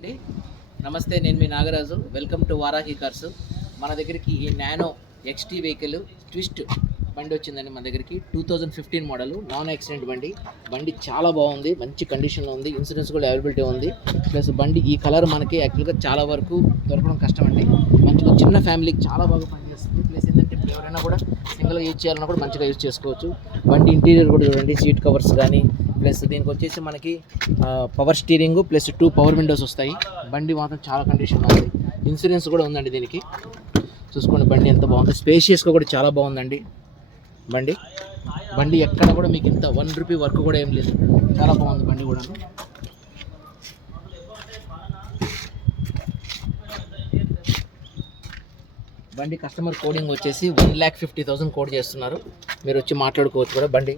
అండి నమస్తే, నేను మీ Nagaraju. Welcome to Varahi cars. మన దగ్గరికి ఈ నానో ఎక్స్టీ వెహికల్ ట్విస్ట్ బండి వచ్చిందండి. మన దగ్గరికి 2015 మోడల్ నాన్ యాక్సిడెంట్ బండి చాలా బాగుంది, మంచి కండిషన్లో ఉంది, ఇన్సూరెన్స్ కూడా అవైలబిలిటీ ఉంది. ప్లస్ బండి ఈ కలర్ మనకి యాక్చువల్గా చాలా వరకు దొరకడం కష్టం అండి. మంచిగా చిన్న ఫ్యామిలీకి చాలా బాగా పనిచేస్తుంది. ప్లస్ ఏంటంటే ఇప్పుడు ఎవరైనా కూడా సింగిల్గా యూజ్ చేయాలన్నా కూడా మంచిగా యూజ్ చేసుకోవచ్చు. బండి ఇంటీరియర్ కూడా చూడండి, సీట్ కవర్స్ కానీ, ప్లస్ దీనికి వచ్చేసి మనకి power steering plus 2 power Windows వస్తాయి. బండి మాత్రం చాలా కండిషన్లో ఉంది, ఇన్సూరెన్స్ కూడా ఉందండి దీనికి. చూసుకోండి బండి ఎంత బాగుంది, స్పేషియస్గా కూడా చాలా బాగుందండి బండి ఎక్కడ కూడా మీకు ఇంత 1 రూపీ వర్క్ కూడా ఏం లేదు, చాలా బాగుంది బండి కూడా. బండి కస్టమర్ కోడింగ్ వచ్చేసి 1,50,000 కోడ్ చేస్తున్నారు. మీరు వచ్చి మాట్లాడుకోవచ్చు కూడా. బండి